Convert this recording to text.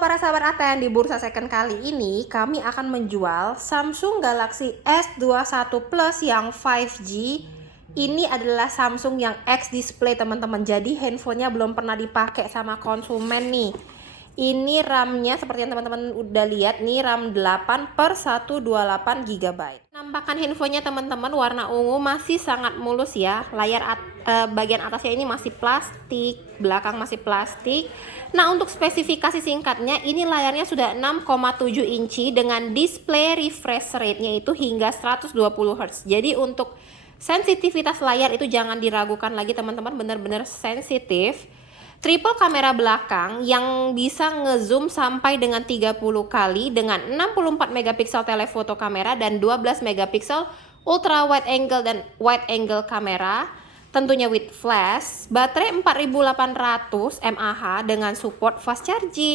Para sahabat ATEN, di bursa second kali ini kami akan menjual Samsung Galaxy S21 Plus yang 5G. Ini adalah Samsung yang X display teman-teman, jadi handphonenya belum pernah dipakai sama konsumen nih. Ini RAM-nya seperti yang teman-teman udah lihat nih, RAM 8 per 128 GB. Nampakan handphonenya teman-teman warna ungu, masih sangat mulus ya. Layar bagian atasnya ini masih plastik, belakang masih plastik. Nah, untuk spesifikasi singkatnya, ini layarnya sudah 6,7 inci dengan display refresh rate-nya itu hingga 120 Hz. Jadi untuk sensitivitas layar itu jangan diragukan lagi teman-teman, benar-benar sensitif. Triple kamera belakang yang bisa ngezoom sampai dengan 30 kali dengan 64 megapiksel telephoto kamera dan 12 megapiksel ultra wide angle dan wide angle kamera, tentunya with flash, baterai 4800 mAh dengan support fast charging.